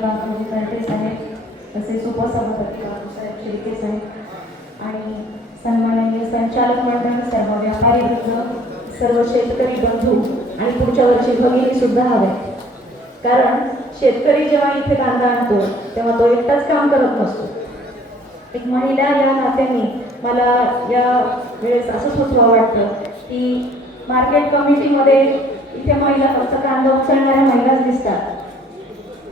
बाबूजी कर्टे म्हणजे साहेब तसेच उपसभापती बाबूसाहेब शेळके साहेब आणि सन्माननीय संचालक मंडळ सर्व व्यापारी वर्ग सर्व शेतकरी बंधू आणि पुढच्या वर्षी भगिनी सुद्धा हव्या कारण शेतकरी जेव्हा इथे कांदा आणतो तेव्हा तो एकटाच काम करत नसतो. एक महिला या नात्याने मला या वेळेस असं सुचवा वाटतं की मार्केट कमिटीमध्ये इथे महिला फक्त कांदा उचलणाऱ्या महिलाच दिसतात.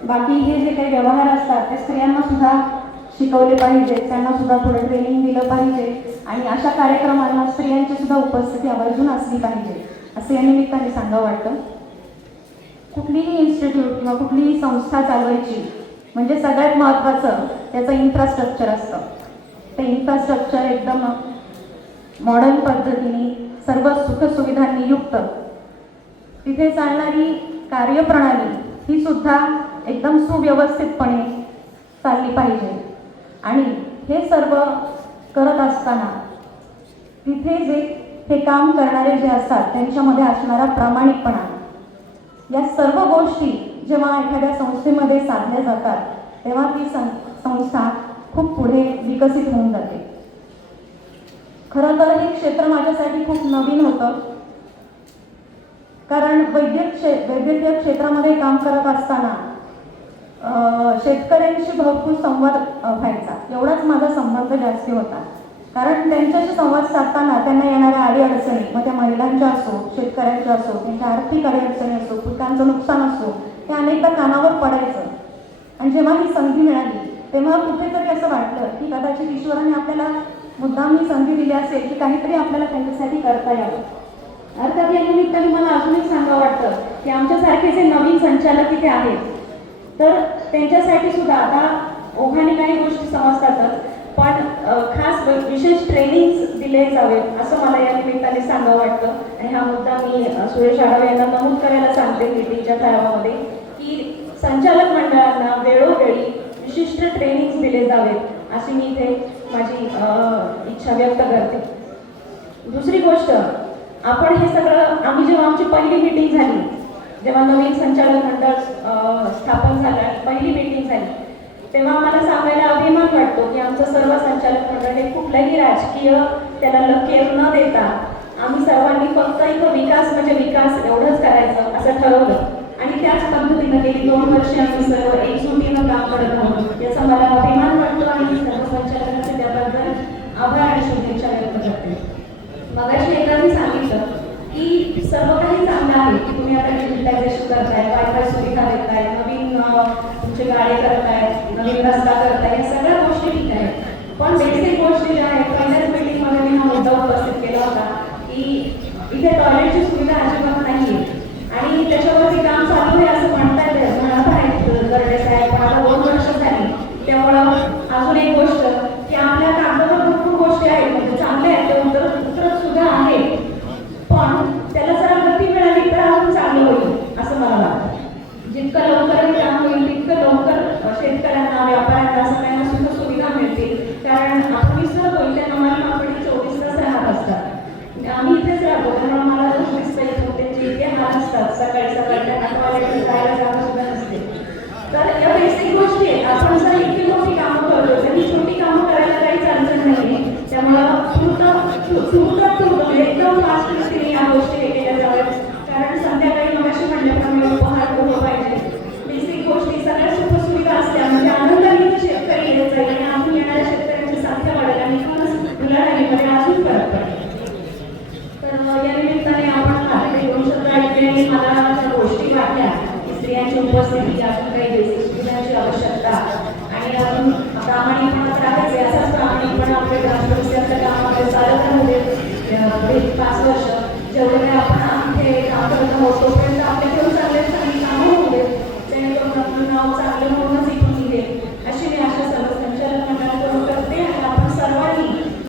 बाकी हे जे काही व्यवहार असतात ते स्त्रियांना सुद्धा शिकवले पाहिजे त्यांना सुद्धा थोडं ट्रेनिंग दिलं पाहिजे आणि अशा कार्यक्रमांना स्त्रियांची सुद्धा उपस्थिती आवर्जून असली पाहिजे असं या निमित्ताने सांगावं वाटतं. कुठलीही इन्स्टिट्यूट किंवा कुठलीही संस्था चालवायची म्हणजे सगळ्यात महत्त्वाचं त्याचं इन्फ्रास्ट्रक्चर असतं. ते इन्फ्रास्ट्रक्चर एकदम मॉडर्न पद्धतीने सर्व सुखसुविधांनी युक्त. तिथे चालणारी कार्यप्रणाली ही सुद्धा एकदम सुव्यवस्थितपणे चालली पाहिजे. आणि हे सर्व करत असताना तिथे जे हे काम करणारे जे असतात त्यांच्यामध्ये असणारा प्रामाणिकपणा. या सर्व गोष्टी जेव्हा एखाद्या संस्थेमध्ये साधल्या जातात तेव्हा ती सं संस्था खूप पुढे विकसित होऊन जाते. खरं तर हे क्षेत्र माझ्यासाठी खूप नवीन होतं. कारण वैद्यक क्षे वैद्यकीय क्षेत्रामध्ये काम करत असताना शेतकऱ्यांशी भरपूर संवाद व्हायचा. एवढाच माझा संबंध जास्ती होता. कारण त्यांच्याशी संवाद साधताना त्यांना येणाऱ्या अडीअडचणी मग त्या महिलांच्या असो शेतकऱ्यांच्या असो त्यांच्या आर्थिक अडीअडचणी असो पिकांचं नुकसान असो हे अनेकदा कानावर पडायचं. आणि जेव्हा ही संधी मिळाली तेव्हा कुठेतरी असं वाटलं की कदाचित ईश्वराने आपल्याला मुद्दाम ही संधी दिली असेल की काहीतरी आपल्याला त्यांच्यासाठी करता यावं. अर्थात या निमित्ताने मला अजून एक सांगावं वाटतं की आमच्यासारखे जे नवीन संचालक इथे आहेत तर त्यांच्यासाठी सुद्धा आता ओघाने काही गोष्टी समजतातच पण खास विशेष ट्रेनिंग दिले जावेत असं मला या निमित्ताने सांगावं वाटतं. आणि हा मुद्दा मी सुरेश आढाव यांना नमूद करायला सांगते मीटिंगच्या ठरावामध्ये की संचालक मंडळांना वेळोवेळी विशिष्ट ट्रेनिंग दिले जावेत अशी मी इथे माझी इच्छा व्यक्त करते. दुसरी गोष्ट आपण हे सगळं आम्ही जेव्हा आमची पहिली मीटिंग झाली जेव्हा नवीन संचालक मंडळ स्थापन झालं आणि पहिली मीटिंग झाली तेव्हा आम्हाला सांगायला अभिमान वाटतो की आमचं सर्व संचालक मंडळ हे कुठलंही राजकीय त्याला लकेर न देता आम्ही सर्वांनी फक्त इथं विकास म्हणजे विकास एवढंच करायचं असं ठरवलं. आणि त्याच पद्धतीनं गेली दोन वर्षे आम्ही सर्व एकजुटीनं काम करत आहोत याचा मला अभिमान वाटतो आणि मी सर्व संचालकांचे त्याबद्दल आभार आणि शुभेच्छा व्यक्त करते मगाशी एकाने सांगितलं की सर्व काही चांगलं आहे की तुम्ही आता डिजिटायझेशन करताय वायफाय सुविधा देताय नवीन अं, तुमचे करताय नवीन रस्ता करताय या सगळ्या गोष्टी ठीक आहेत. पण बेसिक गोष्टी ज्या आहेत पहिल्याच मीटिंगमध्ये मी हा मुद्दा उपस्थित केला होता की इथे टॉयलेटची सुविधा अजिबात नाही आणि त्याच्यावरती काम चालू आहे असं म्हणता येतं म्हणत आहेत गर्डे साहेब मला दोन वर्ष झाली. त्यामुळं अजून एक गोष्ट की Yeah.